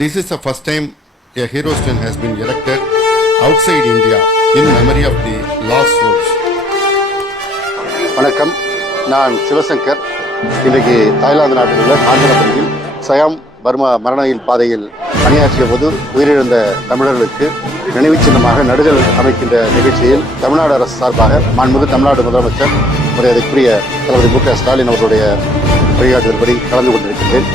This is the first time a hero stone has been erected outside India in memory of the lost souls. வணக்கம், நான் சிவசங்கர். இன்றைக்கு Thailand நாட்டில் உள்ள காஞ்சனபுரியில் சயாம் Burma மரணயில் பாதையில் பணியாற்றிய போது உயிரிழந்த தமிழர்களுக்கு நினைவு சின்னமாக நடுகள் அமைக்கின்ற நிகழ்ச்சியில் தமிழ்நாடு அரசு சார்பாக மாண்புமிகு தமிழ்நாடு முதலமைச்சர் மரியாதைக்குரிய தளபதி மு க ஸ்டாலின் அவர்களுடைய வழிகாட்டுதல்படி கலந்து கொண்டிருக்கின்றேன்.